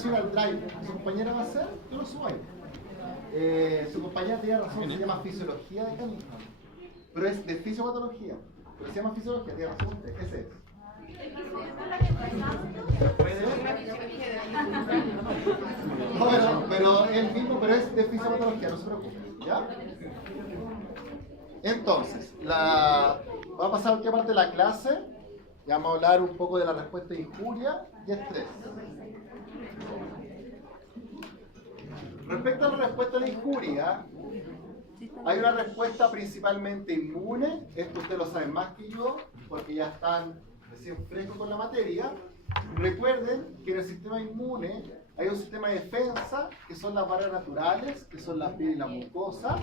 subir al drive. ¿Su compañera va a hacer? Yo lo subo ahí. Su compañera tiene razón, se llama fisiología de camino. Pero es de fisiopatología. Pero se llama fisiología, tiene razón usted. Ese es. No, pero el mismo, pero es de fisiopatología, no se preocupe. ¿Ya? Entonces, va a pasar a última parte de la clase. Ya vamos a hablar un poco de la respuesta de injuria y estrés. Respecto a la respuesta de injuria, hay una respuesta principalmente inmune. Esto ustedes lo saben más que yo, porque ya están recién frescos con la materia. Recuerden que en el sistema inmune hay un sistema de defensa, que son las barreras naturales, que son la piel y la mucosa.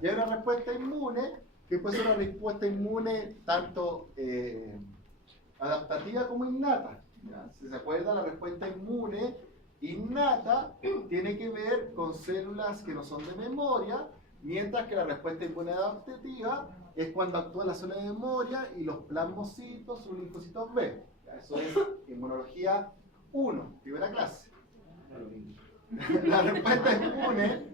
Y hay una respuesta inmune, que puede ser una respuesta inmune tanto adaptativa como innata. ¿Ya? Si se acuerdan, la respuesta inmune innata tiene que ver con células que no son de memoria, mientras que la respuesta inmune adaptativa es cuando actúan las células de memoria y los plasmocitos o linfocitos B. ¿Ya? Eso es inmunología 1, primera clase. La respuesta inmune,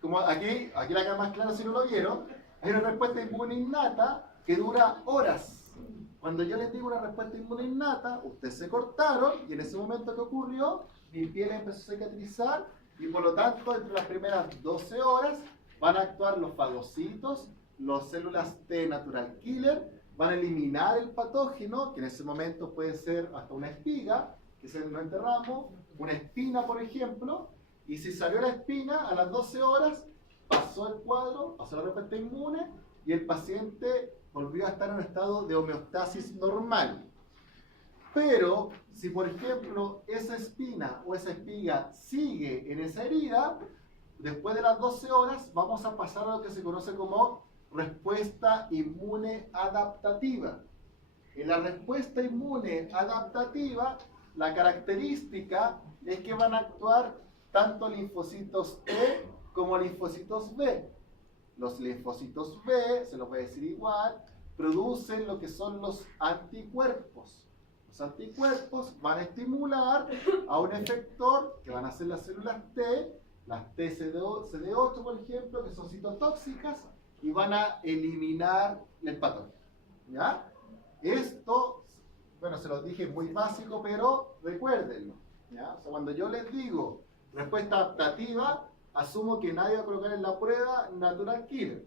como aquí la queda más clara si no lo vieron, hay una respuesta inmune innata que dura horas. Cuando yo les digo una respuesta inmune innata, ustedes se cortaron y en ese momento que ocurrió, mi piel empezó a cicatrizar y por lo tanto entre las primeras 12 horas van a actuar los fagocitos, las células T natural killer, van a eliminar el patógeno, que en ese momento puede ser hasta una espiga, que se lo enterramos, una espina por ejemplo, y si salió la espina a las 12 horas, pasó el cuadro, pasó la respuesta inmune y el paciente volvió a estar en un estado de homeostasis normal. Pero, si por ejemplo esa espina o esa espiga sigue en esa herida, después de las 12 horas vamos a pasar a lo que se conoce como respuesta inmune adaptativa. En la respuesta inmune adaptativa, la característica es que van a actuar tanto linfocitos T como linfocitos B. Los linfocitos B, se los voy a decir igual, producen lo que son los anticuerpos. Los anticuerpos van a estimular a un efector que van a ser las células T, las TCD8 por ejemplo, que son citotóxicas, y van a eliminar el patógeno. ¿Ya? Esto, bueno, se los dije muy básico, pero recuérdenlo. ¿Ya? O sea, cuando yo les digo respuesta adaptativa, asumo que nadie va a colocar en la prueba natural killer.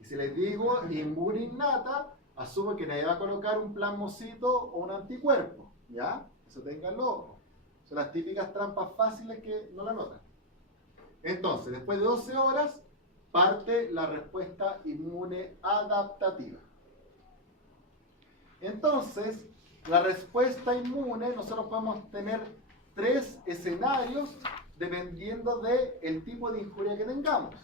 Y si les digo inmune innata, asumo que nadie va a colocar un plasmocito o un anticuerpo. ¿Ya? Eso ténganlo. Son las típicas trampas fáciles que no la notan. Entonces, después de 12 horas, parte la respuesta inmune adaptativa. Entonces, la respuesta inmune, nosotros podemos tener 3 escenarios dependiendo del tipo de injuria que tengamos.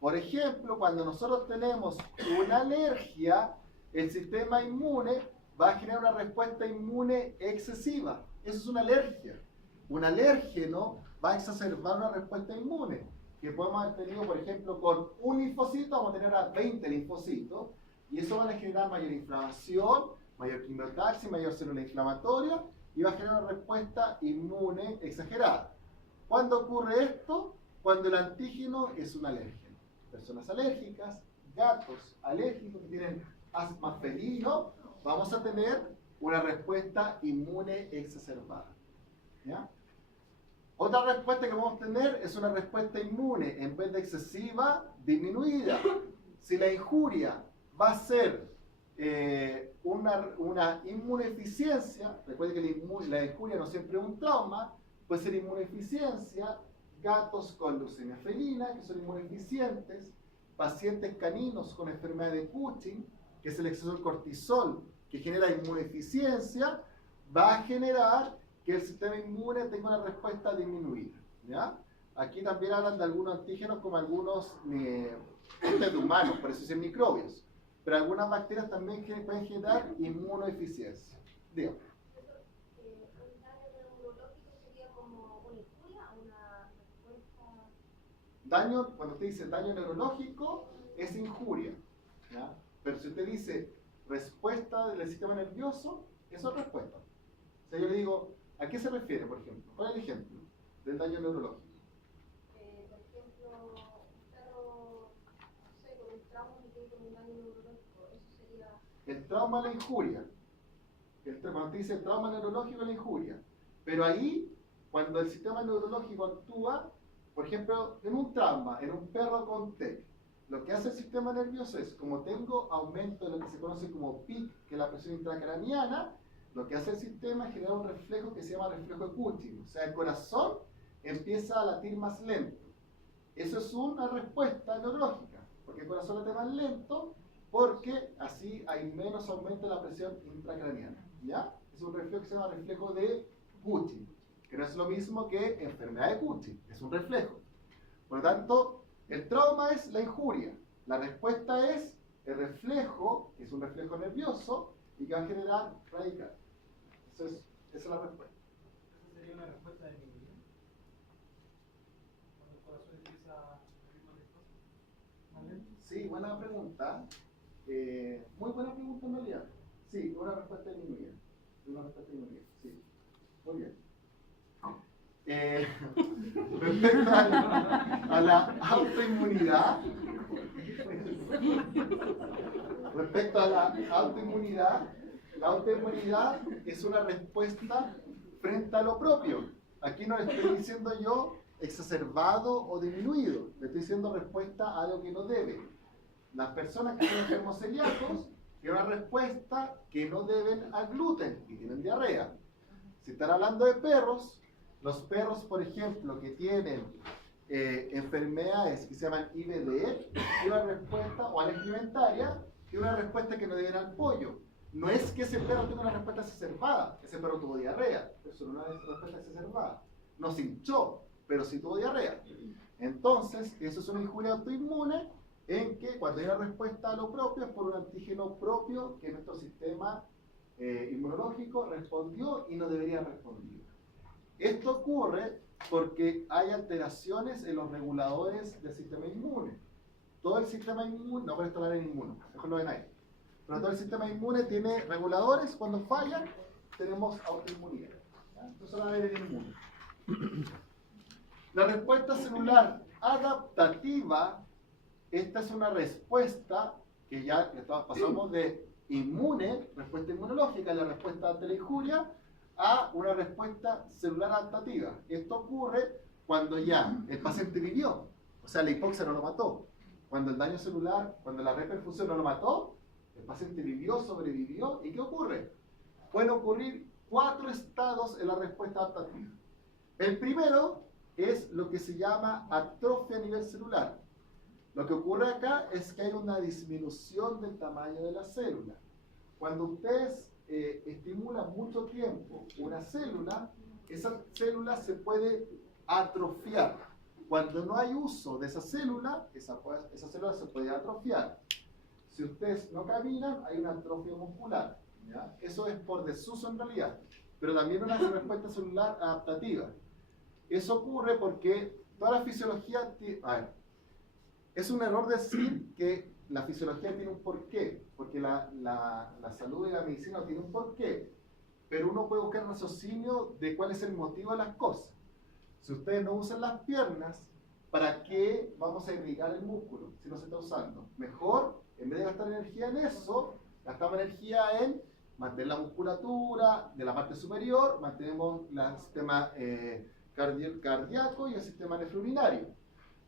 Por ejemplo, cuando nosotros tenemos una alergia, el sistema inmune va a generar una respuesta inmune excesiva. Eso es una alergia. Un alérgeno va a exacerbar una respuesta inmune, que podemos haber tenido, por ejemplo, con un linfocito, vamos a tener a 20 linfocitos, y eso va a generar mayor inflamación, mayor quimiotaxis, mayor célula inflamatoria, y va a generar una respuesta inmune exagerada. ¿Cuándo ocurre esto? Cuando el antígeno es un alérgeno. Personas alérgicas, gatos alérgicos que tienen asma felino, vamos a tener una respuesta inmune exacerbada. ¿Ya? Otra respuesta que vamos a tener es una respuesta inmune, en vez de excesiva, disminuida. Si la injuria va a ser una inmunodeficiencia, recuerden que la injuria no siempre es un trauma, puede ser inmunodeficiencia, gatos con leucemia felina, que son inmunodeficientes, pacientes caninos con enfermedad de Cushing, que es el exceso de cortisol, que genera inmunodeficiencia, va a generar que el sistema inmune tenga una respuesta disminuida. ¿Ya? Aquí también hablan de algunos antígenos como algunos de humanos, por eso dicen microbios, pero algunas bacterias también pueden generar inmunodeficiencia. Dígame. Daño, cuando usted dice daño neurológico, es injuria. ¿Ya? Pero si usted dice respuesta del sistema nervioso, eso es respuesta. O sea, yo le digo, ¿A qué se refiere, por ejemplo? ¿Cuál es el ejemplo del daño neurológico? Por ejemplo, un perro, no sé, con un trauma que tiene con un daño neurológico, eso sería... El trauma es la injuria. Cuando te dice trauma neurológico es la injuria. Pero ahí, cuando el sistema neurológico actúa, por ejemplo, en un trauma, en un perro con TEC, lo que hace el sistema nervioso es, como tengo aumento de lo que se conoce como PIC, que es la presión intracraniana, lo que hace el sistema es generar un reflejo que se llama reflejo de Cushing. O sea, el corazón empieza a latir más lento. Eso es una respuesta neurológica, porque el corazón late más lento, porque así hay menos aumento de la presión intracraniana. ¿Ya? Es un reflejo que se llama reflejo de Cushing, que no es lo mismo que enfermedad de Cushing, es un reflejo. Por lo tanto, el trauma es la injuria. La respuesta es el reflejo, que es un reflejo nervioso, y que va a generar radical. Esa es la respuesta. ¿Esa sería una respuesta de minoría? Cuando el corazón empieza a ritmo de cosas. ¿Vale? Sí, buena pregunta. Muy buena pregunta en realidad. Sí, una respuesta de minoría. Una respuesta de minoría, sí. Muy bien. Respecto a la autoinmunidad, la autoinmunidad es una respuesta frente a lo propio. Aquí no le estoy diciendo yo exacerbado o disminuido, le estoy diciendo respuesta a algo que no debe. Las personas que son enfermos celíacos tienen una respuesta que no deben al gluten y tienen diarrea. Si están hablando de perros, los perros, por ejemplo, que tienen enfermedades que se llaman IBD, tienen una respuesta, o alergia alimentaria, tienen una respuesta que no deben al pollo. No es que ese perro tenga una respuesta exacerbada, ese perro tuvo diarrea, eso no es una respuesta exacerbada. No se hinchó, pero sí tuvo diarrea. Entonces, eso es una injuria autoinmune en que cuando hay una respuesta a lo propio es por un antígeno propio que nuestro sistema inmunológico respondió y no debería responder. Esto ocurre porque hay alteraciones en los reguladores del sistema inmune. Todo el sistema inmune, no voy a hablar en inmuno, mejor no ven ahí. Pero todo el sistema inmune tiene reguladores, cuando fallan tenemos autoinmunidad. Entonces van a ver en inmune. La respuesta celular adaptativa, esta es una respuesta que ya pasamos de inmune, respuesta inmunológica, la respuesta ante la injuria, a una respuesta celular adaptativa. Esto ocurre cuando ya el paciente vivió, o sea, la hipoxia no lo mató. Cuando el daño celular, cuando la reperfusión no lo mató, el paciente vivió, sobrevivió, ¿y qué ocurre? Pueden ocurrir 4 estados en la respuesta adaptativa. El primero es lo que se llama atrofia a nivel celular. Lo que ocurre acá es que hay una disminución del tamaño de la célula. Cuando ustedes estimulan mucho tiempo una célula, esa célula se puede atrofiar. Cuando no hay uso de esa célula se puede atrofiar. Si ustedes no caminan, hay una atrofia muscular. ¿Ya? Eso es por desuso en realidad, pero también una respuesta celular adaptativa. Eso ocurre porque toda la fisiología... es un error decir que la fisiología tiene un porqué, porque la salud y la medicina no tienen un porqué, pero uno puede buscar raciocinio de cuál es el motivo de las cosas. Si ustedes no usan las piernas, ¿para qué vamos a irrigar el músculo si no se está usando? Mejor, en vez de gastar energía en eso, gastamos energía en mantener la musculatura de la parte superior, mantenemos el sistema cardíaco y el sistema nefrourinario.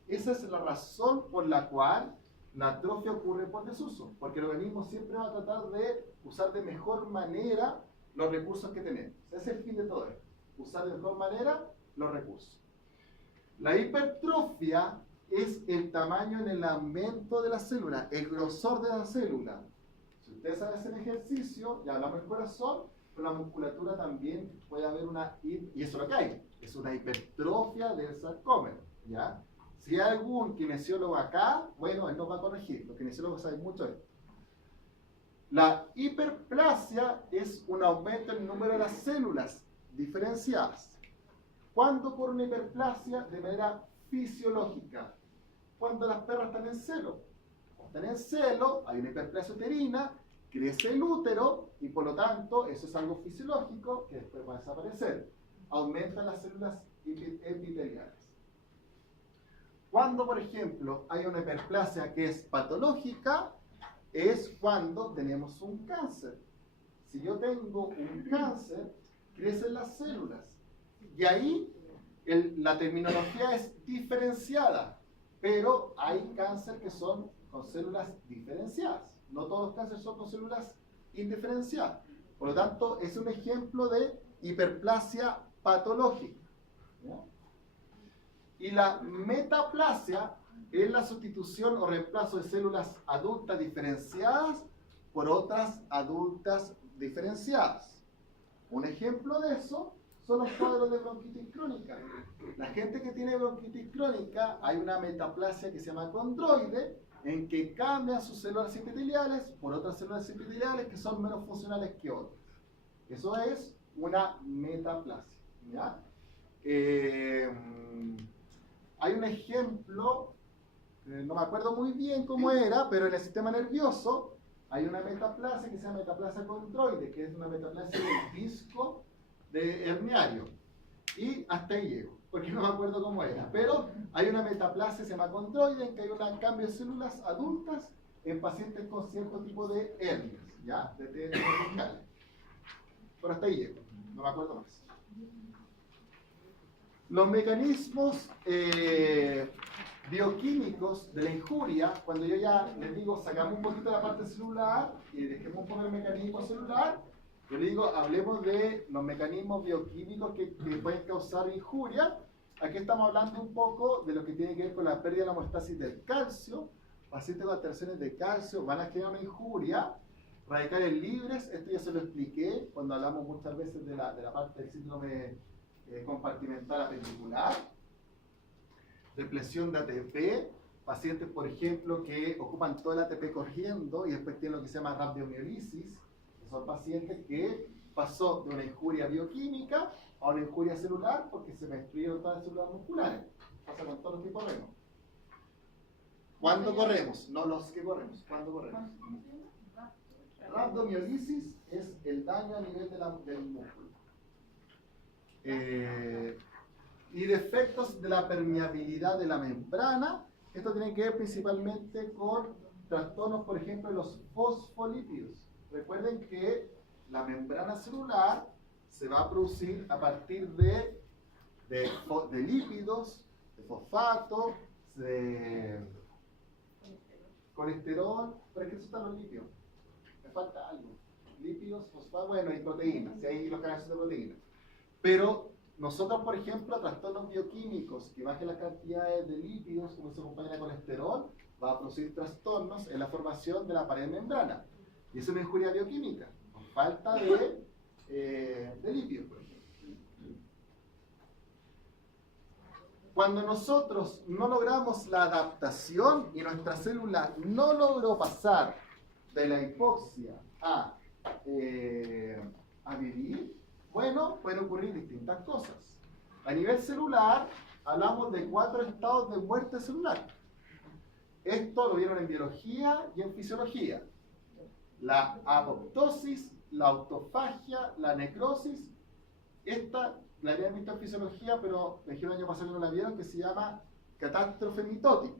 Esa es la razón por la cual la atrofia ocurre por desuso, porque el organismo siempre va a tratar de usar de mejor manera los recursos que tenemos. Ese es el fin de todo esto, usar de mejor manera los recursos. La hipertrofia es el tamaño en el aumento de la célula, el grosor de la célula. Si ustedes hacen ejercicio, ya hablamos del corazón, pero la musculatura también puede haber una, y eso es lo que hay, es una hipertrofia del sarcómero, ¿ya? Si hay algún kinesiólogo acá, bueno, él nos va a corregir, los kinesiólogos saben mucho de esto. La hiperplasia es un aumento en el número de las células diferenciadas. ¿Cuándo ocurre una hiperplasia? De manera fisiológica. Cuando las perras están en celo. Cuando están en celo, hay una hiperplasia uterina, crece el útero y por lo tanto eso es algo fisiológico que después va a desaparecer. aumentan las células epiteliales. Cuando, por ejemplo, hay una hiperplasia que es patológica, es cuando tenemos un cáncer. Si yo tengo un cáncer, crecen las células. Y ahí la terminología es diferenciada, pero hay cáncer que son con células diferenciadas. No todos los cánceres son con células indiferenciadas. Por lo tanto, es un ejemplo de hiperplasia patológica. ¿Ya? Y la metaplasia es la sustitución o reemplazo de células adultas diferenciadas por otras adultas diferenciadas. Un ejemplo de eso son los cuadros de bronquitis crónica. La gente que tiene bronquitis crónica, hay una metaplasia que se llama condroide, en que cambian sus células epiteliales por otras células epiteliales que son menos funcionales que otras. Eso es una metaplasia. ¿Ya? Hay un ejemplo, no me acuerdo muy bien cómo era, pero en el sistema nervioso hay una metaplasia que se llama metaplasia condroide, que es una metaplasia del disco de herniario. Y hasta ahí llego, porque no me acuerdo cómo era. Pero hay una metaplasia que se llama condroide, en que hay un cambio de células adultas en pacientes con cierto tipo de hernias, ¿ya? De discales. Pero hasta ahí llego, no me acuerdo más. Los mecanismos bioquímicos de la injuria, cuando yo ya les digo, sacamos un poquito la parte celular y dejemos un poco el mecanismo celular, yo le digo, hablemos de los mecanismos bioquímicos que pueden causar injuria. Aquí estamos hablando un poco de lo que tiene que ver con la pérdida de la homeostasis del calcio. Pacientes con alteraciones de calcio van a generar una injuria. Radicales libres, esto ya se lo expliqué cuando hablamos muchas veces de la parte del síndrome compartimental apendicular. Depresión de ATP, pacientes, por ejemplo, que ocupan todo el ATP corriendo y después tienen lo que se llama rabdomiolisis. Son pacientes que pasó de una injuria bioquímica a una injuria celular porque se me destruyeron todas las células musculares. Pasa con todos los tipos de remos. ¿Cuándo corremos? No los que corremos. ¿Cuándo corremos? Rabdomiolisis es el daño a nivel del músculo. Y defectos de la permeabilidad de la membrana. Esto tiene que ver principalmente con trastornos, por ejemplo, de los fosfolípidos. Recuerden que la membrana celular se va a producir a partir de lípidos, de fosfato, de colesterol, pero es que eso están los lípidos. Me falta algo. Lípidos, fosfato, bueno, y proteínas, si hay los canales de proteínas. Pero nosotros, por ejemplo, trastornos bioquímicos que bajen las cantidades de lípidos, como se acompaña de colesterol, va a producir trastornos en la formación de la pared membrana. Y es una injuria bioquímica, por falta de lípidos, por ejemplo. Cuando nosotros no logramos la adaptación y nuestra célula no logró pasar de la hipoxia a vivir, bueno, pueden ocurrir distintas cosas. A nivel celular, hablamos de 4 estados de muerte celular. Esto lo vieron en biología y en fisiología. La apoptosis, la autofagia, la necrosis. Esta la habían visto en fisiología, pero me dijeron el año pasado que no la vieron, que se llama catástrofe mitótica.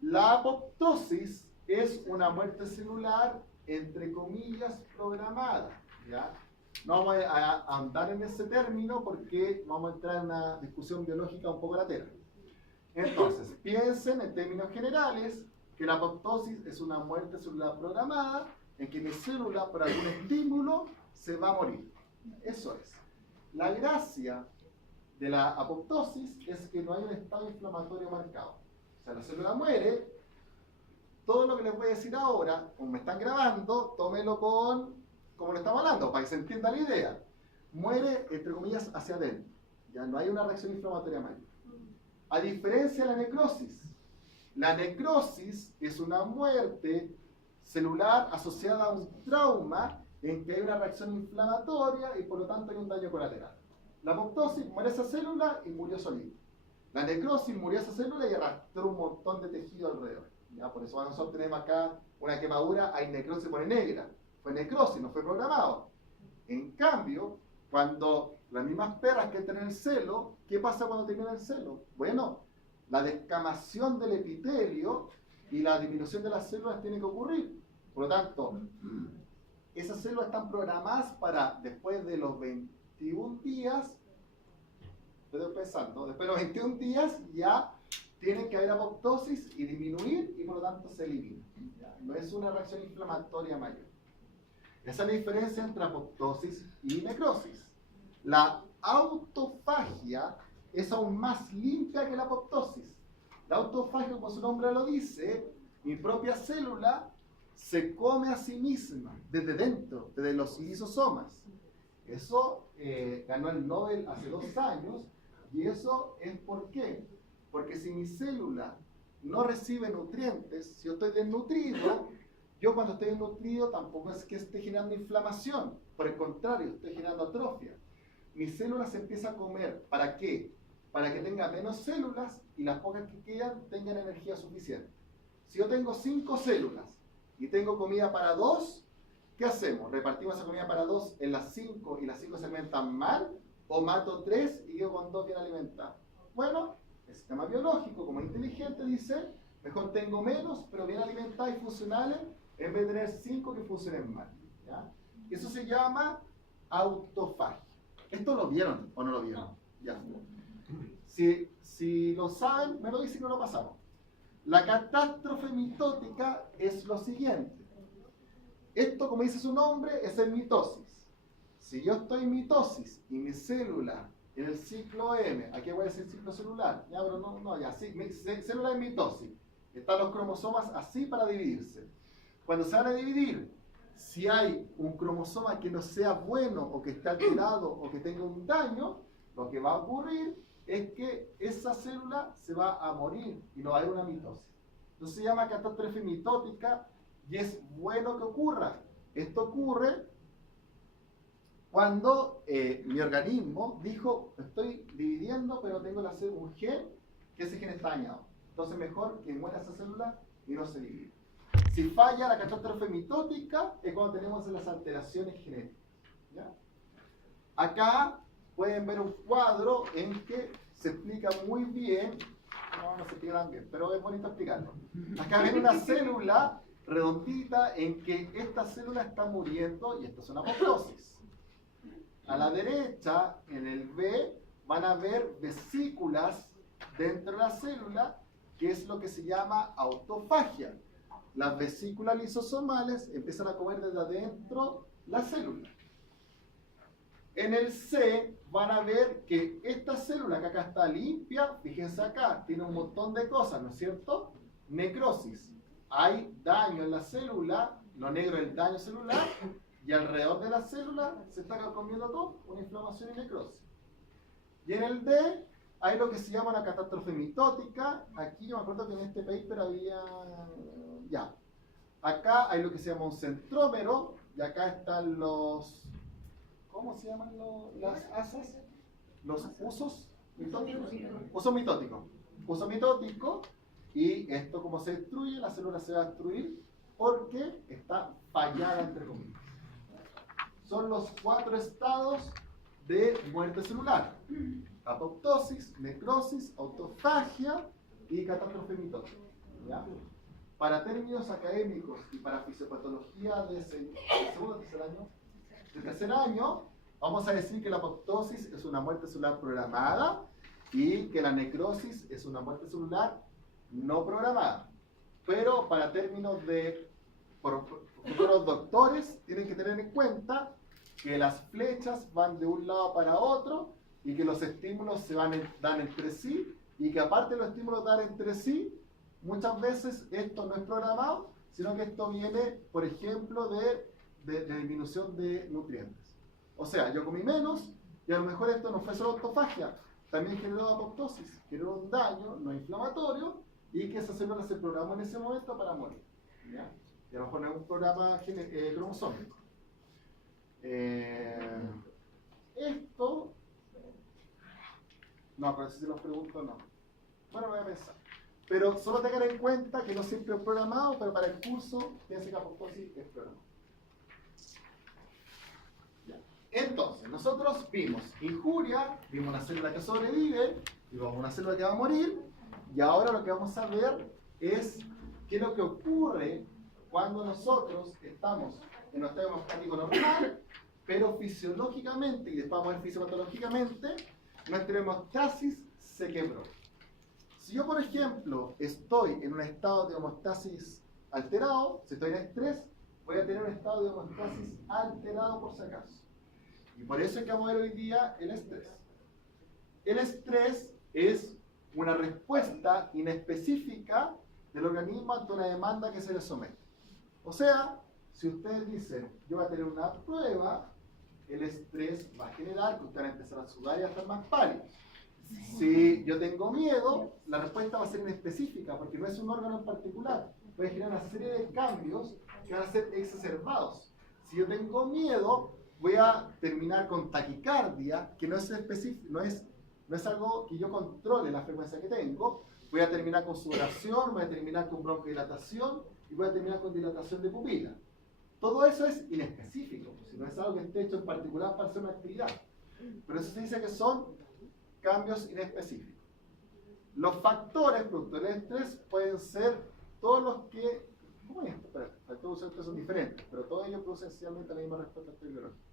La apoptosis es una muerte celular, entre comillas, programada, ¿ya? No vamos a andar en ese término porque vamos a entrar en una discusión biológica un poco latera. Entonces, piensen en términos generales que la apoptosis es una muerte celular programada en que mi célula, por algún estímulo, se va a morir. Eso es. La gracia de la apoptosis es que no hay un estado inflamatorio marcado. O sea, la célula muere. Todo lo que les voy a decir ahora, como me están grabando, tómelo como lo estamos hablando, para que se entienda la idea. Muere, entre comillas, hacia adentro. Ya no hay una reacción inflamatoria mayor. A diferencia de la necrosis. La necrosis es una muerte celular asociada a un trauma en que hay una reacción inflamatoria y por lo tanto hay un daño colateral. La apoptosis, muere esa célula y murió solito. La necrosis, murió esa célula y arrastró un montón de tejido alrededor. ¿Ya? Por eso nosotros tenemos acá una quemadura, hay necrosis, pone negra. Fue necrosis, no fue programado. En cambio, cuando Las mismas perras que tienen el celo, ¿qué pasa cuando tienen el celo? Bueno, la descamación del epitelio y la disminución de las células tiene que ocurrir. Por lo tanto, esas células están programadas para después de los 21 días, estoy pensando, después de los 21 días ya tienen que haber apoptosis y disminuir y por lo tanto se elimina. No es una reacción inflamatoria mayor. Esa es la diferencia entre apoptosis y necrosis. La autofagia es aún más limpia que la apoptosis. La autofagia, como su nombre lo dice, mi propia célula se come a sí misma desde dentro, desde los lisosomas. Eso ganó el Nobel hace 2 años y eso es ¿por qué? Porque si mi célula no recibe nutrientes, si yo estoy desnutrido, yo cuando estoy desnutrido tampoco es que esté generando inflamación, por el contrario, estoy generando atrofia. Mi célula se empieza a comer, ¿para qué? Para que tenga menos células y las pocas que quedan tengan energía suficiente. Si yo tengo 5 células y tengo comida para 2, ¿qué hacemos? ¿Repartimos esa comida para 2 en las 5 y las 5 se alimentan mal? ¿O mato 3 y yo con 2 bien alimentados? Bueno, el sistema biológico, como inteligente, dice, mejor tengo menos, pero bien alimentadas y funcionales, en vez de tener 5 que funcionen mal. ¿Ya? Eso se llama autofagia. ¿Esto lo vieron o no lo vieron? Ya. Si lo saben, me lo dicen y no lo pasamos. La catástrofe mitótica es lo siguiente. Esto, como dice su nombre, es en mitosis. Si yo estoy en mitosis y mi célula en el ciclo M, aquí voy a decir ciclo celular, ya, pero no, ya, sí, célula en mitosis. Están los cromosomas así para dividirse. Cuando se van a dividir, si hay un cromosoma que no sea bueno o que esté alterado o que tenga un daño, lo que va a ocurrir es que esa célula se va a morir y no va a haber una mitosis. Entonces se llama catástrofe mitótica y es bueno que ocurra. Esto ocurre cuando mi organismo dijo, estoy dividiendo pero tengo un gen, que ese gen está dañado. Entonces mejor que muera esa célula y no se divide. Si falla la catástrofe mitótica es cuando tenemos las alteraciones genéticas. ¿Ya? Acá pueden ver un cuadro en que se explica muy bien, no se explica tan bien, pero es bonito explicarlo. Acá ven una célula redondita en que esta célula está muriendo y esto es una apoptosis. A la derecha, en el B, van a ver vesículas dentro de la célula, que es lo que se llama autofagia. Las vesículas lisosomales empiezan a comer desde adentro la célula. En el C van a ver que esta célula que acá está limpia, fíjense acá, tiene un montón de cosas, ¿no es cierto? Necrosis. Hay daño en la célula, lo negro es el daño celular, y alrededor de la célula se está comiendo todo, una inflamación y necrosis. Y en el D hay lo que se llama una catástrofe mitótica. Aquí yo me acuerdo que en este paper había... Ya. Acá hay lo que se llama un centrómero, y acá están los... ¿Cómo se llaman las asas? Los usos mitóticos. Uso mitótico. Uso mitótico, y esto como se destruye, la célula se va a destruir porque está fallada, entre comillas. Son los 4 estados de muerte celular: apoptosis, necrosis, autofagia y catástrofe mitótica. ¿Ya? Para términos académicos y para fisiopatología de segundo o tercer año, de tercer año, vamos a decir que la apoptosis es una muerte celular programada y que la necrosis es una muerte celular no programada. Pero para términos de futuros doctores, tienen que tener en cuenta que las flechas van de un lado para otro y que los estímulos se dan entre sí, y que aparte de los estímulos dan entre sí, muchas veces esto no es programado, sino que esto viene, por ejemplo, de disminución de nutrientes. O sea, yo comí menos y a lo mejor esto no fue solo autofagia, también generó apoptosis, generó un daño no inflamatorio y que esa célula se programó en ese momento para morir. ¿Ya? Y a lo mejor no es un programa cromosómico. Esto... No, pero si los pregunto, no. Bueno, lo voy a pensar. Pero solo tengan en cuenta que no siempre es programado, pero para el curso, piensen que apoptosis es programado. Entonces, nosotros vimos injuria, vimos una célula que sobrevive, vimos una célula que va a morir, y ahora lo que vamos a ver es qué es lo que ocurre cuando nosotros estamos en un estado hemostático normal, pero fisiológicamente, y después vamos a ver fisiopatológicamente, nuestra hemostasis se quebró. Si yo, por ejemplo, estoy en un estado de homeostasis alterado, si estoy en estrés, voy a tener un estado de homeostasis alterado por si acaso. Y por eso es que vamos a ver hoy día el estrés. El estrés es una respuesta inespecífica del organismo ante una demanda que se le somete. O sea, si ustedes dicen, yo voy a tener una prueba, el estrés va a generar que ustedes van a empezar a sudar y a estar más pálidos. Si yo tengo miedo, la respuesta va a ser inespecífica, porque no es un órgano en particular. Puede generar una serie de cambios que van a ser exacerbados. Si yo tengo miedo, voy a terminar con taquicardia, que no es específico, no es algo que yo controle la frecuencia que tengo. Voy a terminar con sudoración, voy a terminar con bronchodilatación y voy a terminar con dilatación de pupila. Todo eso es inespecífico, si no es algo que esté hecho en particular para hacer una actividad. Pero eso se dice que son cambios inespecíficos. Los factores producto del estrés pueden ser todos los que... ¿Cómo es esto? Espera, los factores del estrés son diferentes, pero todos ellos producen esencialmente la misma respuesta biológica.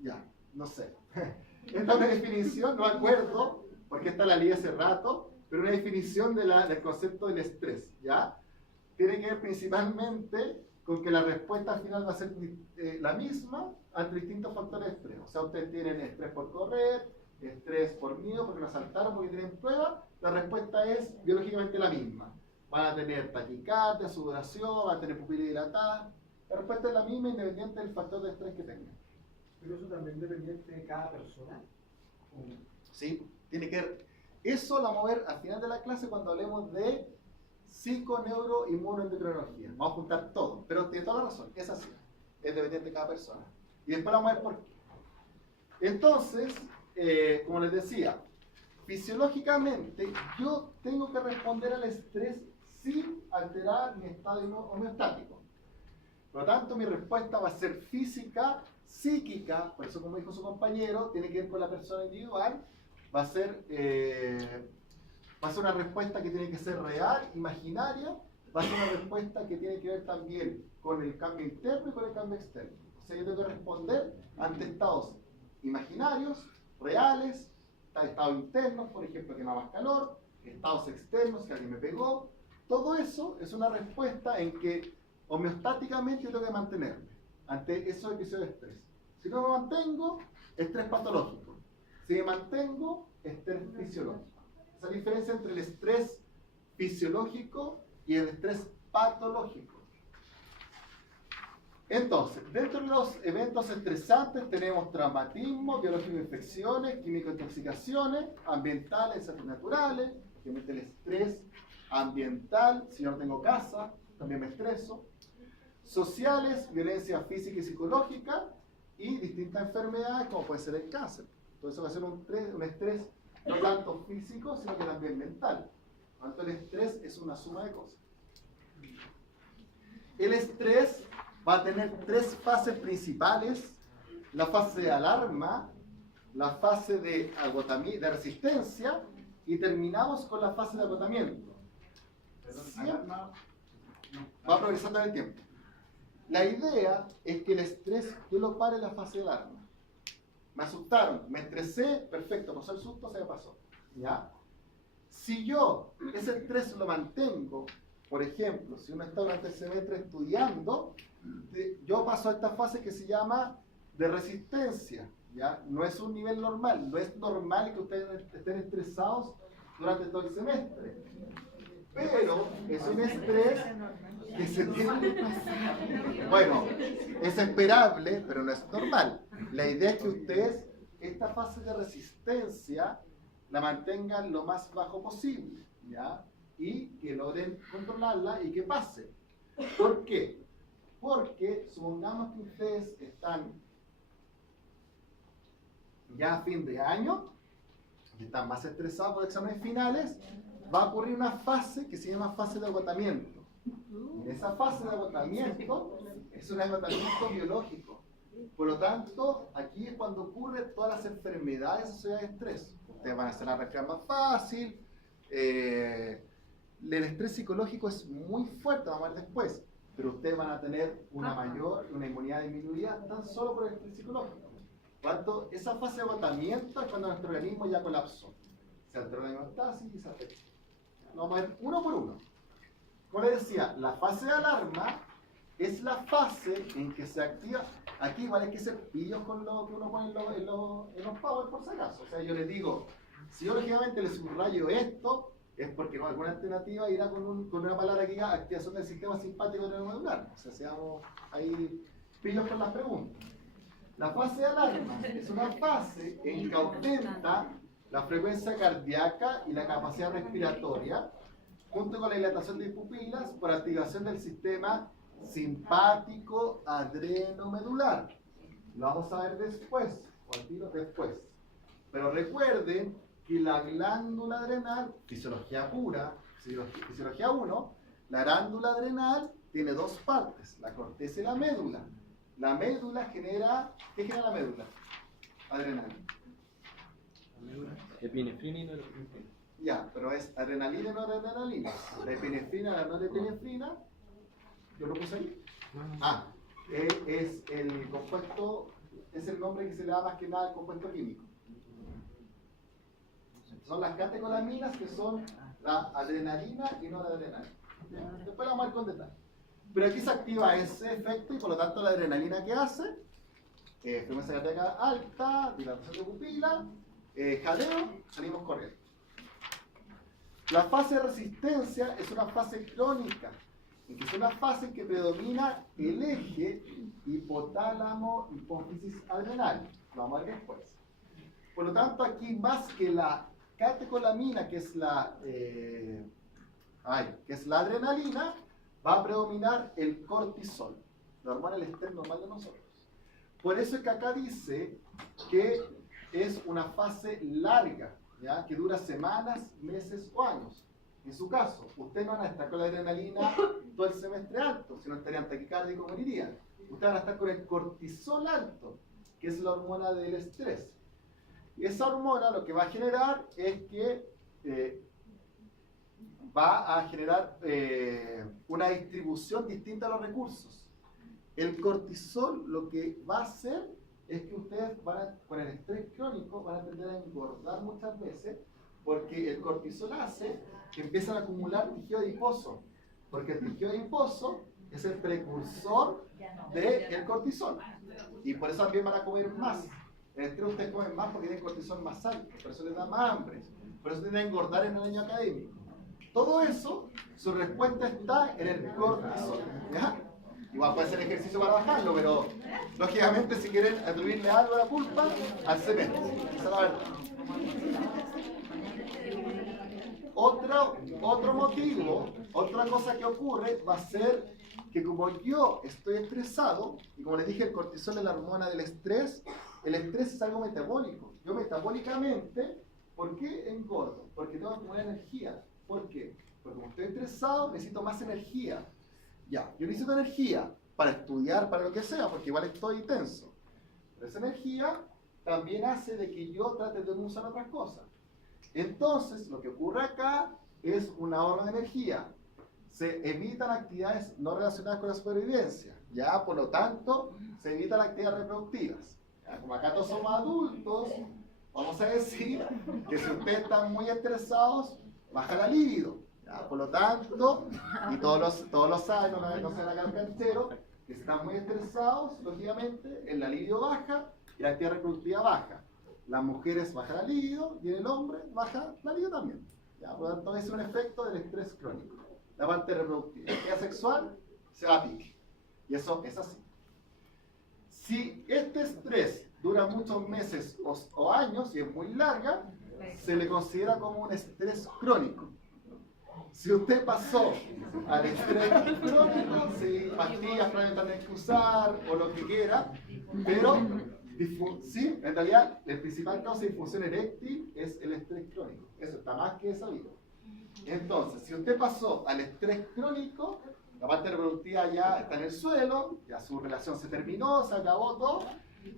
Ya, no sé. Esta es una definición, no me acuerdo, porque esta la leí hace rato, pero una definición del concepto del estrés, ¿ya? Tiene que ver principalmente con que la respuesta al final va a ser la misma ante distintos factores de estrés. O sea, ustedes tienen estrés por correr, estrés por miedo, porque lo asaltaron, porque tienen prueba, la respuesta es biológicamente la misma. Van a tener taquicardia, sudoración, van a tener pupila dilatada. La respuesta es la misma independiente del factor de estrés que tengan. Pero eso también es dependiente de cada persona. Sí, tiene que ver. Eso lo vamos a ver al final de la clase cuando hablemos de psico, neuro, inmunoendocrinología. Vamos a juntar todo, pero tiene toda la razón, es así. Es dependiente de cada persona. Y después vamos a ver por qué. Entonces, como les decía, fisiológicamente yo tengo que responder al estrés sin alterar mi estado homeostático. Por lo tanto, mi respuesta va a ser física, psíquica, por eso como dijo su compañero, tiene que ver con la persona individual, va a ser una respuesta que tiene que ser real, imaginaria, va a ser una respuesta que tiene que ver también con el cambio interno y con el cambio externo. O sea, yo tengo que responder ante estados imaginarios, reales, estados internos, por ejemplo, que me da más calor, estados externos, que alguien me pegó. Todo eso es una respuesta en que homeostáticamente yo tengo que mantenerme ante esos episodios de estrés. Si no me mantengo, estrés patológico. Si me mantengo, estrés fisiológico. Esa es la diferencia entre el estrés fisiológico y el estrés patológico. Entonces, dentro de los eventos estresantes tenemos traumatismo, biológico de infecciones, químico-intoxicaciones, ambientales, desastres naturales, obviamente el estrés ambiental, si yo no tengo casa, también me estreso, sociales, violencia física y psicológica, y distintas enfermedades como puede ser el cáncer. Entonces va a ser un estrés no tanto físico, sino que también mental. Por lo tanto, el estrés es una suma de cosas. El estrés va a tener tres fases principales: la fase de alarma, la fase de agotamiento, de resistencia, y terminamos con la fase de agotamiento. Va progresando en el tiempo. La idea es que el estrés yo lo pare en la fase de alarma. Me asustaron, me estresé, perfecto, pasó el susto, se me pasó. ¿Ya? Si yo ese estrés lo mantengo, por ejemplo, si uno está durante el semestre estudiando, yo paso a esta fase que se llama de resistencia. ¿Ya? No es un nivel normal, no es normal que ustedes estén estresados durante todo el semestre. Pero es un estrés que se tiene... Bueno, es esperable, pero no es normal. La idea es que ustedes esta fase de resistencia la mantengan lo más bajo posible, ¿ya? Y que logren controlarla y que pase. ¿Por qué? Porque supongamos que ustedes están ya a fin de año y están más estresados por exámenes finales, va a ocurrir una fase que se llama fase de agotamiento. En esa fase de agotamiento es un agotamiento biológico. Por lo tanto, aquí es cuando ocurren todas las enfermedades asociadas al estrés. Ustedes van a hacer la respirar más fácil. El estrés psicológico es muy fuerte, vamos a ver después. Pero ustedes van a tener una inmunidad disminuida tan solo por el estrés psicológico. Por lo tanto, esa fase de agotamiento es cuando nuestro organismo ya colapsó. Se alteró la homeostasis y se afecta. Lo vamos a ver uno por uno. Como les decía, la fase de alarma es la fase en que se activa. Aquí igual hay que ser pillos con lo que uno pone en los power por si acaso. O sea, yo les digo, si yo lógicamente les subrayo esto, es porque no hay alguna alternativa irá con una palabra que diga activación del sistema simpático neuromedular. O sea, seamos ahí pillos con las preguntas. La fase de alarma es una fase en que aumenta la frecuencia cardíaca y la capacidad respiratoria, junto con la dilatación de pupilas por activación del sistema simpático adrenomedular. Lo vamos a ver después, o al tiro después. Pero recuerden que la glándula adrenal, fisiología pura, fisiología 1, la glándula adrenal tiene dos partes, la corteza y la médula. La médula genera, ¿qué genera la médula adrenal? Epinefrina y norepinefrina. Ya, pero es adrenalina y noradrenalina. La epinefrina, la norepinefrina, yo lo puse ahí. Es el compuesto, es el nombre que se le da más que nada al compuesto químico. Son las catecolaminas que son la adrenalina y noradrenalina. Después la vamos a ver con detalle. Pero aquí se activa ese efecto y por lo tanto la adrenalina que hace, frecuencia cardíaca alta, dilatación de pupila, jaleo, salimos corriendo. La fase de resistencia es una fase crónica, en que es una fase en que predomina el eje hipotálamo-hipófisis adrenal. Lo vamos a ver después. Por lo tanto, aquí más que la catecolamina, que es la adrenalina, va a predominar el cortisol, la hormona del estrés normal de nosotros. Por eso es que acá dice que es una fase larga, ¿ya? Que dura semanas, meses o años. En su caso, ustedes no van a estar con la adrenalina todo el semestre alto, si no estarían taquicárdico y morirían. Ustedes van a estar con el cortisol alto, que es la hormona del estrés. Y esa hormona lo que va a generar es que va a generar una distribución distinta a los recursos. El cortisol lo que va a hacer es que ustedes con el estrés crónico van a tender a engordar muchas veces, porque el cortisol hace que empiezan a acumular tejido adiposo, porque el tejido adiposo es el precursor del cortisol, y por eso también van a comer más. En el estrés ustedes comen más porque tienen cortisol más alto, por eso les da más hambre, por eso tienden a engordar en el año académico. Todo eso, su respuesta está en el cortisol, ¿ya? Igual puede ser ejercicio para bajarlo, pero lógicamente si quieren atribuirle algo a la culpa, al semestre. Esa es la verdad. Otro motivo, otra cosa que ocurre va a ser que como yo estoy estresado, y como les dije, el cortisol es la hormona del estrés, el estrés es algo metabólico. Yo metabólicamente, ¿por qué engordo? Porque tengo que acumular energía. ¿Por qué? Porque como estoy estresado, necesito más energía. Ya, yo necesito energía para estudiar, para lo que sea, porque igual estoy tenso. Pero esa energía también hace de que yo trate de no usar otras cosas. Entonces, lo que ocurre acá es un ahorro de energía. Se evitan actividades no relacionadas con la supervivencia. Ya, por lo tanto, se evitan actividades reproductivas. Ya, como acá todos somos adultos, vamos a decir que si ustedes están muy estresados, baja la libido. Ya, por lo tanto, y todos lo saben, no se hagan cancheros, que si están muy estresados, lógicamente, la libido baja y la actividad reproductiva baja. Las mujeres bajan la libido y en el hombre baja la libido también. Ya, por lo tanto, es un efecto del estrés crónico. La parte reproductiva. La actividad sexual se va a pique. Y eso es así. Si este estrés dura muchos meses o años y es muy larga, se le considera como un estrés crónico. Si usted pasó al estrés crónico, si pastillas para tener que usar o lo que quiera, pero sí, en realidad el principal causa de disfunción eréctil es el estrés crónico. Eso está más que sabido. Entonces, si usted pasó al estrés crónico, la parte reproductiva ya está en el suelo, ya su relación se terminó, se acabó todo,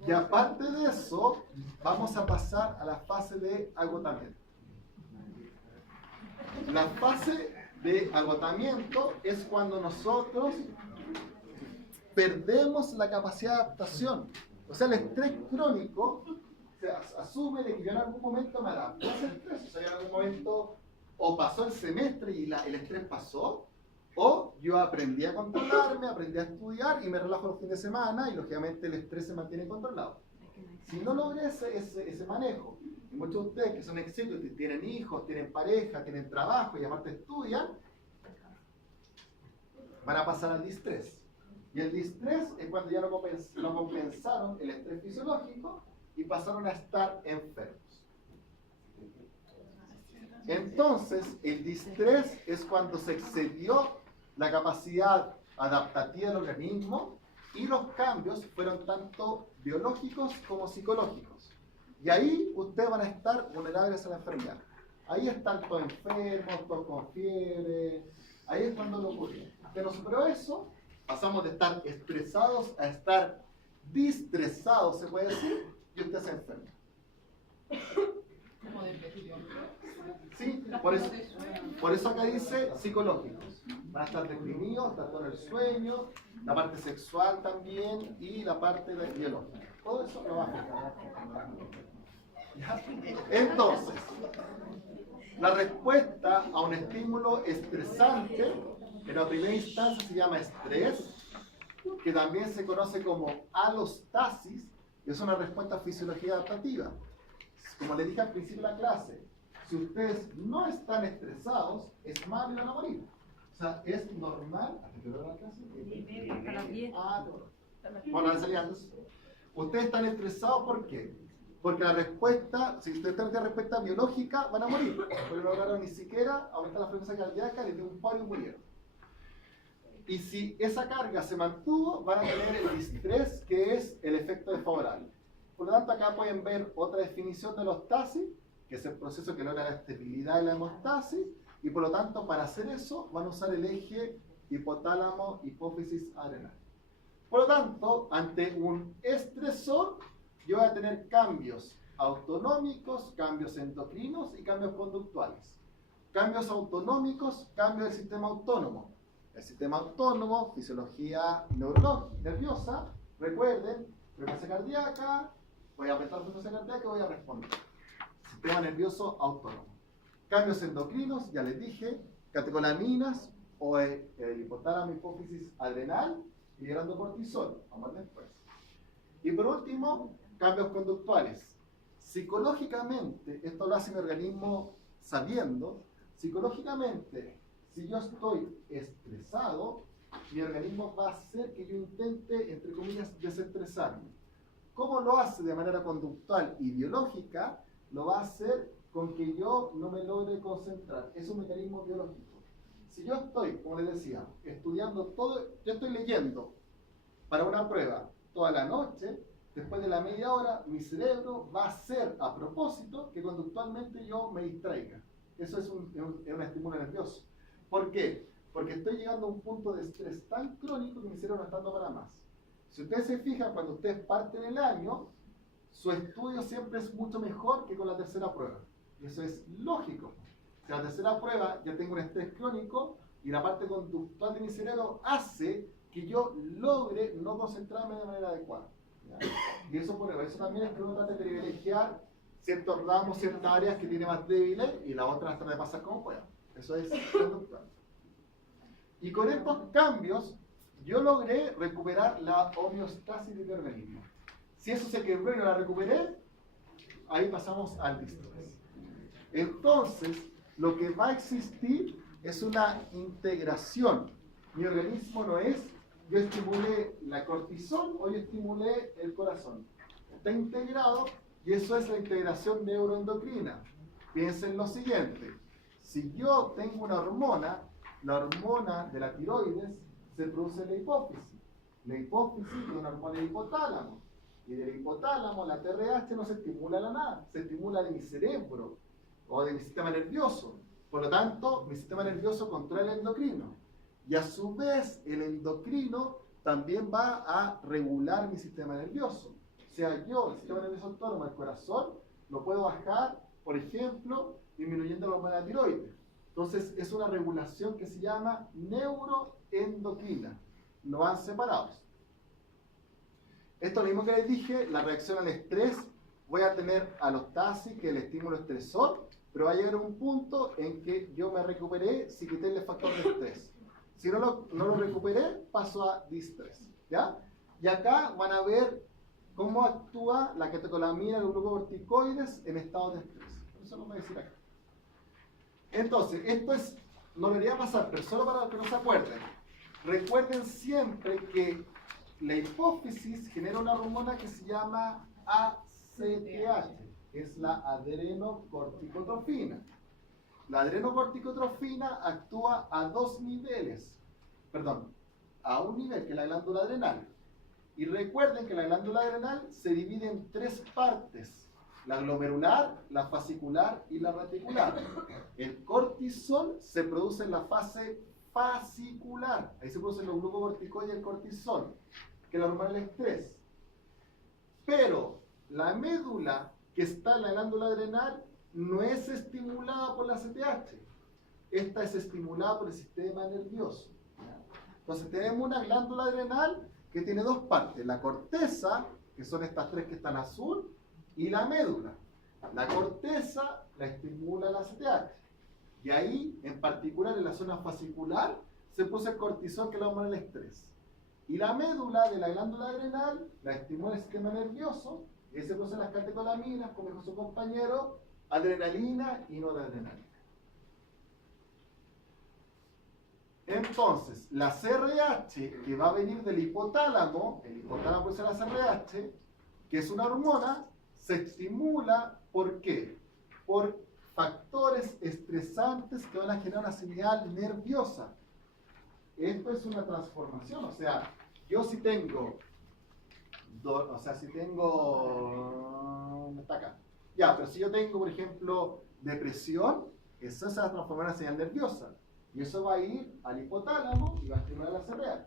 y aparte de eso, vamos a pasar a la fase de agotamiento. La fase de agotamiento es cuando nosotros perdemos la capacidad de adaptación. O sea, el estrés crónico se asume de que yo en algún momento me adapto a ese estrés. O sea, yo en algún momento o pasó el semestre y el estrés pasó, o yo aprendí a controlarme, aprendí a estudiar y me relajo los fines de semana y lógicamente el estrés se mantiene controlado. Si no logré ese manejo, y muchos de ustedes que son exitosos, tienen hijos, tienen pareja, tienen trabajo y aparte estudian, van a pasar al distrés. Y el distrés es cuando ya no compensaron el estrés fisiológico y pasaron a estar enfermos. Entonces, el distrés es cuando se excedió la capacidad adaptativa del organismo y los cambios fueron tanto biológicos como psicológicos. Y ahí ustedes van a estar vulnerables a la enfermedad. Ahí están todos enfermos, todos con fiebre. Ahí es cuando lo ocurre. Pero superó eso, pasamos de estar estresados a estar distresados, se puede decir, y usted se enferma. Como depresión. Sí, por eso acá dice psicológicos. Van a estar deprimidos, tanto en el sueño, la parte sexual también y la parte biológica. Todo eso lo va a afectar. ¿Ya? Entonces, la respuesta a un estímulo estresante, en la primera instancia se llama estrés, que también se conoce como alostasis, y es una respuesta a fisiología adaptativa. Como les dije al principio de la clase, si ustedes no están estresados, es malo y van a morir. O sea, es normal. ¿Hasta qué hora la clase? Hasta las 10. Bueno, la salida antes. Ustedes están estresados, ¿por qué? Porque la respuesta, si ustedes tienen respuesta biológica, van a morir. Porque no lograron ni siquiera aumentar la frecuencia cardíaca, les dio un paro y murieron. Y si esa carga se mantuvo, van a tener el distrés, que es el efecto desfavorable. Por lo tanto, acá pueden ver otra definición de alostasis, que es el proceso que logra la estabilidad y la hemostasis, y por lo tanto, para hacer eso, van a usar el eje hipotálamo, hipófisis, adrenal. Por lo tanto, ante un estresor, yo voy a tener cambios autonómicos, cambios endocrinos y cambios conductuales. Cambios autonómicos, cambio del sistema autónomo. El sistema autónomo, fisiología nerviosa, recuerden, frecuencia cardíaca, voy a aumentar la frecuencia cardíaca y voy a responder. Sistema nervioso autónomo. Cambios endocrinos, ya les dije, catecolaminas o el hipotálamo, hipófisis, adrenal, liberando cortisol. Vamos a ver después. Y por último, cambios conductuales. Psicológicamente, esto lo hace mi organismo sabiendo, psicológicamente, si yo estoy estresado, mi organismo va a hacer que yo intente, entre comillas, desestresarme. ¿Cómo lo hace de manera conductual y biológica? Lo va a hacer con que yo no me logre concentrar. Es un mecanismo biológico. Si yo estoy, como les decía, estudiando todo, yo estoy leyendo para una prueba toda la noche, después de la media hora, mi cerebro va a hacer a propósito que conductualmente yo me distraiga. Eso es un estímulo nervioso. ¿Por qué? Porque estoy llegando a un punto de estrés tan crónico que mi cerebro no está dando para más. Si ustedes se fijan, cuando ustedes parten el año, su estudio siempre es mucho mejor que con la tercera prueba. Y eso es lógico. Si la tercera prueba ya tengo un estrés crónico y la parte conductual de mi cerebro hace que yo logre no concentrarme de manera adecuada. ¿Ya? Y eso por eso también es que uno trata de privilegiar ciertos ramos, ciertas áreas que tiene más débiles y las otras trata de pasar como pueda. Eso es conductual. Y con estos cambios, yo logré recuperar la homeostasis de mi organismo. Si eso se quebró y no la recuperé, ahí pasamos al distrés. Entonces, lo que va a existir es una integración. Mi organismo no es, yo estimulé la cortisol o yo estimulé el corazón. Está integrado y eso es la integración neuroendocrina. Piensen lo siguiente. Si yo tengo una hormona, la hormona de la tiroides se produce en la hipófisis. La hipófisis es una hormona del hipotálamo. Y del hipotálamo, la TRH no se estimula de la nada, se estimula de mi cerebro o de mi sistema nervioso. Por lo tanto, mi sistema nervioso controla el endocrino. Y a su vez, el endocrino también va a regular mi sistema nervioso. O sea, yo, el sistema nervioso autónomo, el corazón, lo puedo bajar, por ejemplo, disminuyendo la hormona tiroides. Entonces, es una regulación que se llama neuroendocrina. No van separados. Esto es lo mismo que les dije, la reacción al estrés, voy a tener alostasis, que es el estímulo estresor, pero va a llegar a un punto en que yo me recuperé si quité el factor de estrés. Si no lo recuperé, paso a distrés, ¿ya? Y acá van a ver cómo actúa la catecolamina y los glucocorticoides en estado de estrés. Eso lo voy a decir acá. Entonces, esto es, no debería pasar, pero solo para que no se acuerden. Recuerden siempre que la hipófisis genera una hormona que se llama ACTH, que es la adrenocorticotrofina. La adrenocorticotrofina actúa a dos niveles, a un nivel que es la glándula adrenal. Y recuerden que la glándula adrenal se divide en tres partes: la glomerular, la fascicular y la reticular. El cortisol se produce en la fase fascicular. Ahí se producen los glucocorticoides y el cortisol, que es la hormona del estrés. Pero la médula que está en la glándula adrenal no es estimulada por la ACTH. Esta es estimulada por el sistema nervioso. Entonces tenemos una glándula adrenal que tiene dos partes: la corteza, que son estas tres que están azul, y la médula. La corteza la estimula la ACTH. Y ahí, en particular en la zona fascicular, se produce el cortisol, que es la hormona del estrés. Y la médula de la glándula adrenal la estimula el sistema nervioso, y ahí se producen las catecolaminas, como dijo su compañero, adrenalina y noradrenalina. Entonces, la CRH, que va a venir del hipotálamo, el hipotálamo produce la CRH, que es una hormona, se estimula, ¿por qué? Por factores estresantes que van a generar una señal nerviosa. Esto es una transformación, o sea, yo si tengo, está acá. Ya, pero si yo tengo, por ejemplo, depresión, eso se va a transformar en una señal nerviosa. Y eso va a ir al hipotálamo y va a estimular la CRH.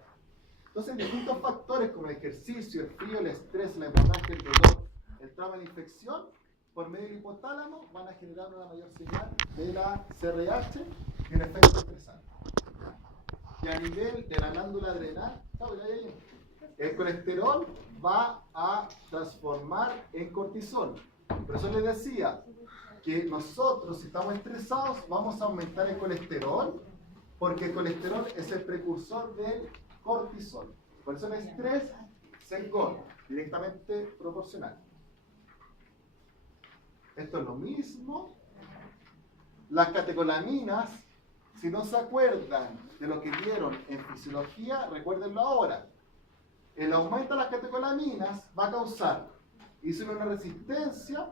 Entonces, distintos factores como el ejercicio, el frío, el estrés, la hemorragia, el dolor, el trauma, la infección, por medio del hipotálamo van a generar una mayor señal de la CRH y un efecto estresante. Y a nivel de la glándula adrenal, el colesterol va a transformar en cortisol. Por eso les decía que nosotros, si estamos estresados, vamos a aumentar el colesterol, porque el colesterol es el precursor del cortisol. Por eso el estrés se engorda, directamente proporcional. Esto es lo mismo. Las catecolaminas, si no se acuerdan de lo que vieron en fisiología, recuérdenlo ahora. El aumento de las catecolaminas va a causar una resistencia,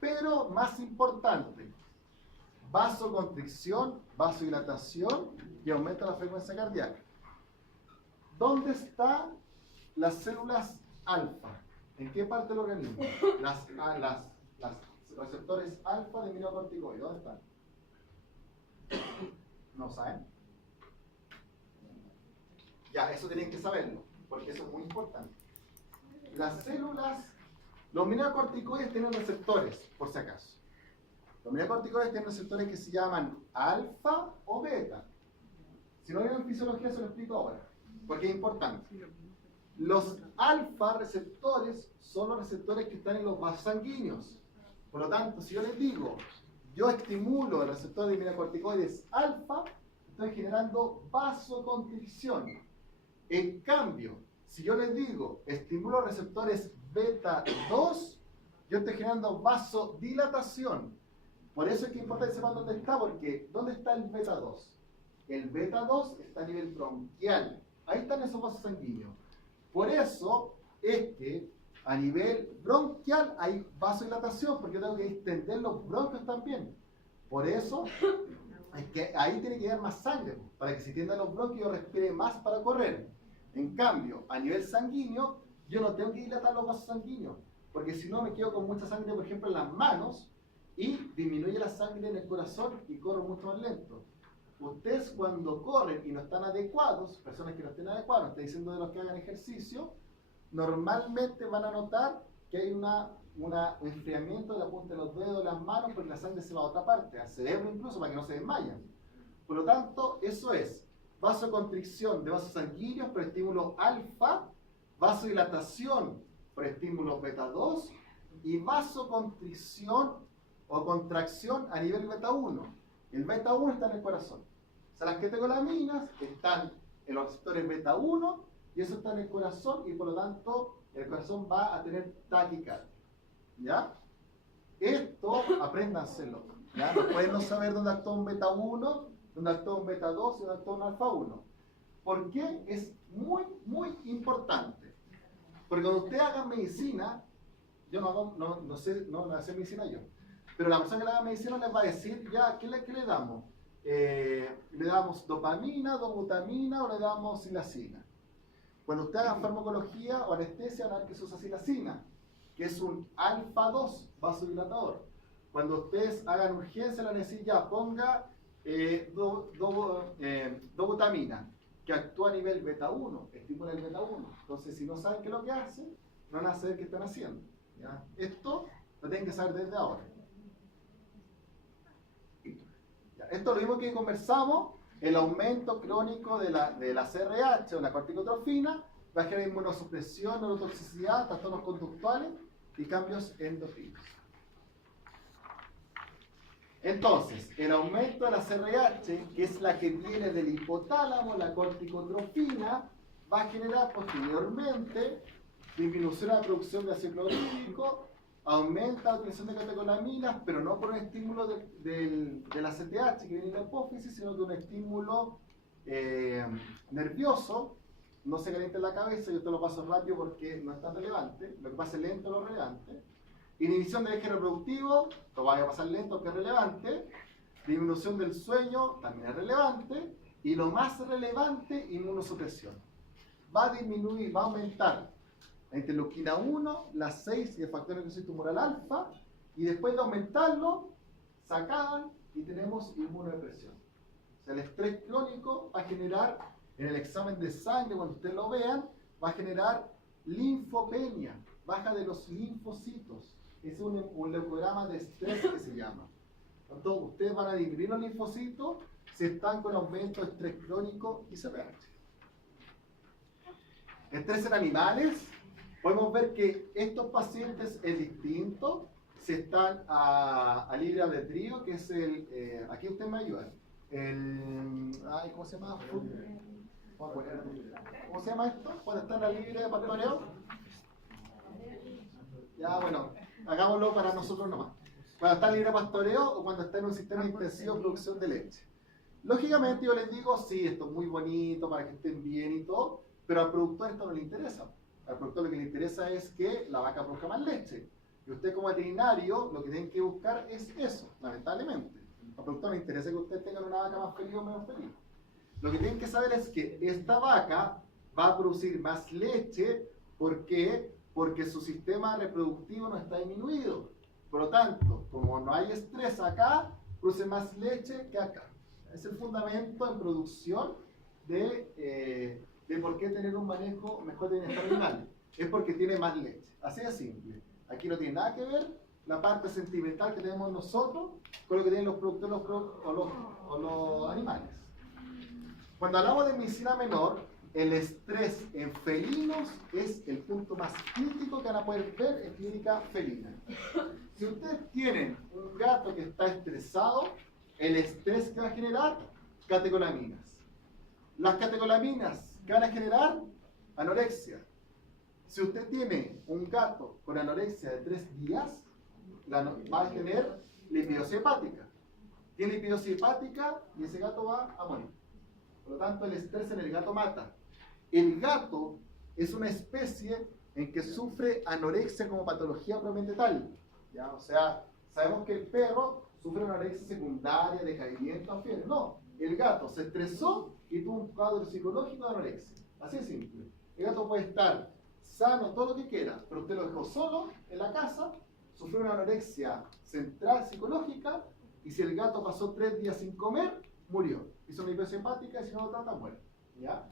pero más importante, vasoconstricción, vasodilatación y aumento de la frecuencia cardíaca. ¿Dónde están las células alfa? ¿En qué parte del organismo? Las receptores alfa de mineralocorticoides, ¿dónde están? ¿No saben? Ya, eso tienen que saberlo, porque eso es muy importante. Las células, los mineralocorticoides tienen receptores, por si acaso. Los mineralocorticoides tienen receptores que se llaman alfa o beta. Si no vieron fisiología, se lo explico ahora, porque es importante. Los alfa receptores son los receptores que están en los vasos sanguíneos. Por lo tanto, si yo les digo, yo estimulo el receptor de mineralocorticoides alfa, estoy generando vasoconstricción. En cambio, si yo les digo, estimulo receptores beta 2, yo estoy generando vasodilatación. Por eso es que es importante sepan dónde está, porque ¿dónde está el beta 2? El beta 2 está a nivel bronquial. Ahí están esos vasos sanguíneos. Por eso es que a nivel bronquial hay vasodilatación, porque yo tengo que extender los bronquios también. Por eso es que ahí tiene que llegar más sangre, para que se tiendan los bronquios y yo respire más para correr. En cambio, a nivel sanguíneo, yo no tengo que dilatar los vasos sanguíneos, porque si no me quedo con mucha sangre, por ejemplo, en las manos, y disminuye la sangre en el corazón y corre mucho más lento. Ustedes cuando corren y no están adecuados, personas que no estén adecuadas, no estoy diciendo de los que hagan ejercicio, normalmente van a notar que hay un enfriamiento de la punta de los dedos de las manos porque la sangre se va a otra parte, al cerebro incluso, para que no se desmayen. Por lo tanto, eso es vasoconstricción de vasos sanguíneos por estímulo alfa, vasodilatación por estímulo beta 2 y vasoconstricción o contracción a nivel beta 1. El beta 1 está en el corazón. O sea, las catecolaminas están en los receptores beta 1 y eso está en el corazón y por lo tanto el corazón va a tener taquicardia. ¿Ya? Esto apréndanselo. ¿Ya? No pueden no saber dónde actúa un beta 1, dónde actúa un beta 2 y dónde actúa un alfa 1. ¿Por qué? Es muy, muy importante. Porque cuando usted haga medicina, yo no sé medicina yo, pero la persona que le haga medicina les va a decir, ya, ¿qué le damos? ¿Le damos dopamina, dobutamina o le damos silacina? Cuando usted haga farmacología o anestesia, van a ver que se usa silacina, que es un alfa 2 vasodilatador. Cuando ustedes hagan urgencia, le van a decir, ya, ponga dobutamina, que actúa a nivel beta 1, estimula el beta 1. Entonces, si no saben qué es lo que hace, no van a saber qué están haciendo. ¿Ya? Esto lo tienen que saber desde ahora. ¿Ya? Esto es lo mismo que conversamos, el aumento crónico de la CRH o la corticotrofina va a generar inmunosupresión, neurotoxicidad, trastornos conductuales y cambios endocrinos. Entonces, el aumento de la CRH, que es la que viene del hipotálamo, la corticotrofina, va a generar posteriormente disminución de la producción de ácido clorhídrico, aumenta la utilización de catecolaminas, pero no por un estímulo de la CTH que viene de la hipófisis, sino de un estímulo nervioso. No se caliente la cabeza, yo te lo paso rápido porque no es tan relevante, lo que pasa es lento lo relevante. Inhibición del eje reproductivo, lo vaya a pasar lento que es relevante. Disminución del sueño, también es relevante. Y lo más relevante, inmunosupresión. Va a disminuir, va a aumentar la interleuquina 1, la 6 y el factor de necrosis tumoral alfa. Y después de aumentarlo, sacan y tenemos inmunodepresión. O sea, el estrés crónico va a generar, en el examen de sangre, cuando ustedes lo vean, va a generar linfopenia, baja de los linfocitos. Es un leucograma de estrés que se llama. Entonces, ustedes van a disminuir los linfocitos si están con aumento de estrés crónico y CRH. Estrés en animales, podemos ver que estos pacientes es distinto si están a libre albedrío, que es el, aquí ustedes me ayudan, ¿cómo se llama? ¿Cómo se llama esto? Cuando están a libre de pastoreo. Ya, bueno, hagámoslo para nosotros nomás. Cuando está libre de pastoreo o cuando está en un sistema intensivo de producción de leche. Lógicamente yo les digo, sí, esto es muy bonito para que estén bien y todo, pero al productor esto no le interesa. Al productor lo que le interesa es que la vaca produzca más leche. Y usted como veterinario lo que tienen que buscar es eso, lamentablemente. Al productor no le interesa que ustedes tengan una vaca más feliz o menos feliz. Lo que tienen que saber es que esta vaca va a producir más leche. ¿Por qué? Porque su sistema reproductivo no está disminuido. Por lo tanto, como no hay estrés acá, produce más leche que acá. Es el fundamento en producción de por qué tener un manejo mejor de bienestar animal. Es porque tiene más leche. Así de simple. Aquí no tiene nada que ver la parte sentimental que tenemos nosotros con lo que tienen los productores o los animales. Cuando hablamos de medicina menor, el estrés en felinos es el punto más crítico que van a poder ver en clínica felina. Si ustedes tienen un gato que está estresado, el estrés que va a generar, catecolaminas. Las catecolaminas que van a generar, anorexia. Si usted tiene un gato con anorexia de 3 días, va a tener lipidosis hepática. Tiene lipidosis hepática y ese gato va a morir. Por lo tanto, el estrés en el gato mata. El gato es una especie en que sufre anorexia como patología propiamente tal. ¿Ya? O sea, sabemos que el perro sufre una anorexia secundaria, decaimiento, fiebre. No, el gato se estresó y tuvo un cuadro psicológico de anorexia. Así de simple. El gato puede estar sano, todo lo que quiera, pero usted lo dejó solo en la casa sufrió una anorexia central psicológica, y si el gato pasó 3 días sin comer, murió. Hizo una hipoxia hepática y si no lo trata, muere. ¿Ya?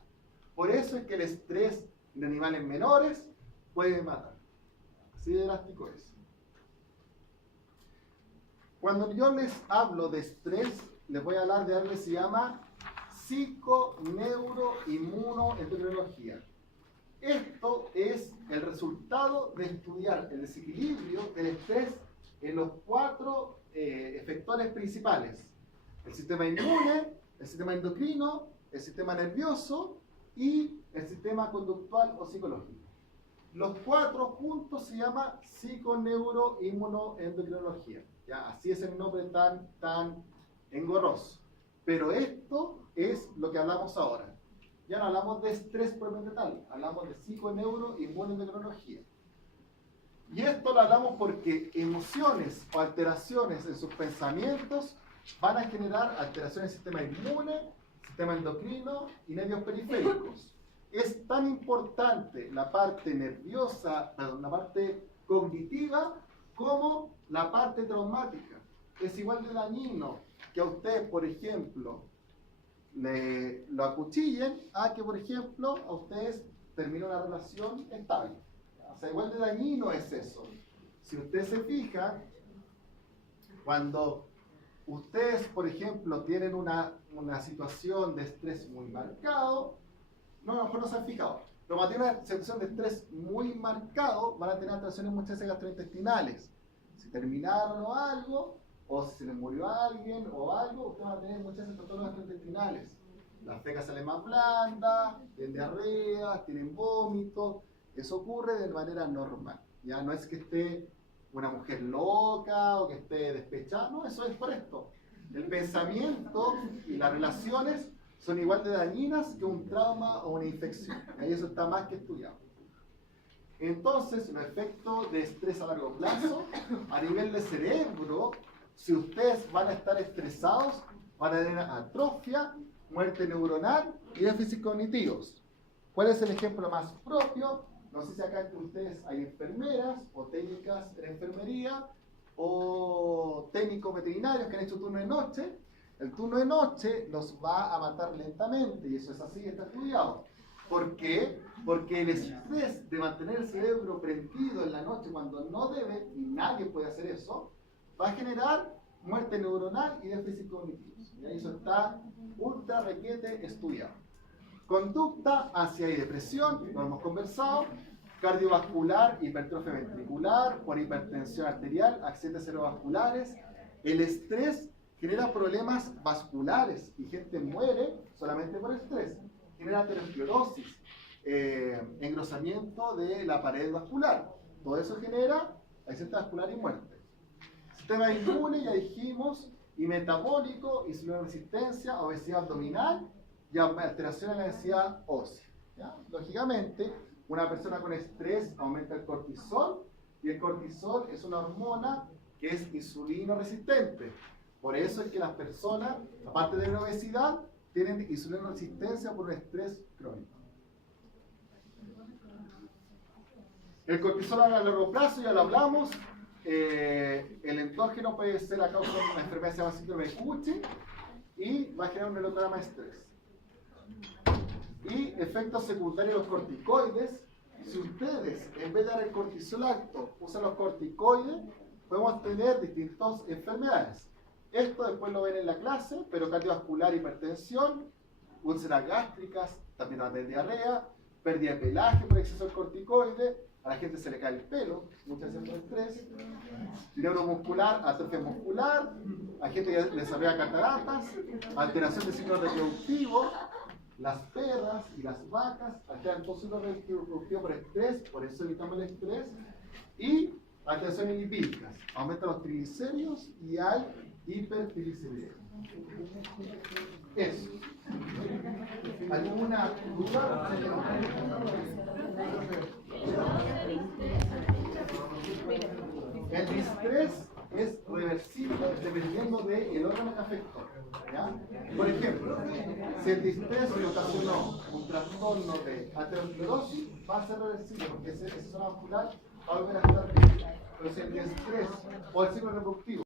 Por eso es que el estrés de animales menores puede matar. Así de drástico es. Cuando yo les hablo de estrés, les voy a hablar de algo que se llama psiconeuroinmunoendocrinología. Esto es el resultado de estudiar el desequilibrio del estrés en los 4 efectores principales: el sistema inmune, el sistema endocrino, el sistema nervioso y el sistema conductual o psicológico. Los 4 juntos se llama psiconeuroinmunoendocrinología. ¿Ya? Así es el nombre tan engorroso. Pero esto es lo que hablamos ahora. Ya no hablamos de estrés propiamente tal, hablamos de psiconeuroinmunoendocrinología. Y esto lo hablamos porque emociones o alteraciones en sus pensamientos van a generar alteraciones en el sistema inmune, sistema endocrino y nervios periféricos. Es tan importante la parte nerviosa, la parte cognitiva, como la parte traumática. Es igual de dañino que a usted, por ejemplo, lo acuchillen a que, por ejemplo, a ustedes termine una relación estable. O sea, igual de dañino es eso. Si usted se fija, cuando ustedes, por ejemplo, tienen una situación de estrés muy marcado, no, a lo mejor no se han fijado, pero cuando tienen una situación de estrés muy marcado, van a tener alteraciones muchas veces gastrointestinales. Si terminaron o algo, o si se les murió alguien o algo, ustedes van a tener muchas veces trastornos gastrointestinales. Las fecas salen más blandas, tienen diarrea, tienen vómitos. Eso ocurre de manera normal. Ya no es que esté una mujer loca o que esté despechada, no, eso es por esto. El pensamiento y las relaciones son igual de dañinas que un trauma o una infección. Y eso está más que estudiado. Entonces, los efectos de estrés a largo plazo, a nivel de cerebro, si ustedes van a estar estresados, van a tener atrofia, muerte neuronal y déficits cognitivos. ¿Cuál es el ejemplo más propio? No sé si acá entre ustedes hay enfermeras o técnicas en enfermería o técnicos veterinarios que han hecho turno de noche. El turno de noche los va a matar lentamente, y eso es así, está estudiado. ¿Por qué? Porque el estrés de mantener el cerebro prendido en la noche cuando no debe, y nadie puede hacer eso, va a generar muerte neuronal y déficit cognitivos. Y eso está ultra requete estudiado. Conducta hacia depresión, lo hemos conversado, cardiovascular, hipertrofia ventricular, por hipertensión arterial, accidentes cerebrovasculares. El estrés genera problemas vasculares y gente muere solamente por estrés. Genera aterosclerosis, engrosamiento de la pared vascular. Todo eso genera accidente vascular y muerte. Sistema inmune, ya dijimos, y metabólico, insulinoresistencia, obesidad abdominal y alteración en la densidad ósea. ¿Ya? Lógicamente, una persona con estrés aumenta el cortisol, y el cortisol es una hormona que es insulinoresistente. Por eso es que las personas, aparte de la obesidad, tienen insulinoresistencia por un estrés crónico. El cortisol a largo plazo, ya lo hablamos. El endógeno puede ser a causa de una enfermedad que se llama síndrome de Cushing y va a generar un melodrama de estrés. Y efectos secundarios de los corticoides. Si ustedes, en vez de dar el cortisol alto, usan los corticoides, podemos tener distintas enfermedades. Esto después lo ven en la clase, pero cardiovascular, hipertensión, úlceras gástricas, también va a tener diarrea, pérdida de pelaje por exceso de corticoides, a la gente se le cae el pelo, muchas veces por estrés, neuromuscular, atrofia muscular, a gente que desarrolla cataratas, alteración del ciclo reproductivo, las perras y las vacas alteran todo su ciclo reproductivo por estrés, por eso evitamos el estrés, y alteraciones lipídicas, aumentan los triglicéridos y hay hipertrigliceridemia. Eso. ¿Alguna duda? El distrés es reversible dependiendo del órgano que afectó. ¿Ya? Por ejemplo, si el distrés le ocasionó un trastorno de aterosclerosis, va a ser reversible porque ese zona vascular va a volver a estar bien. pero es el estrés o el ciclo reproductivo.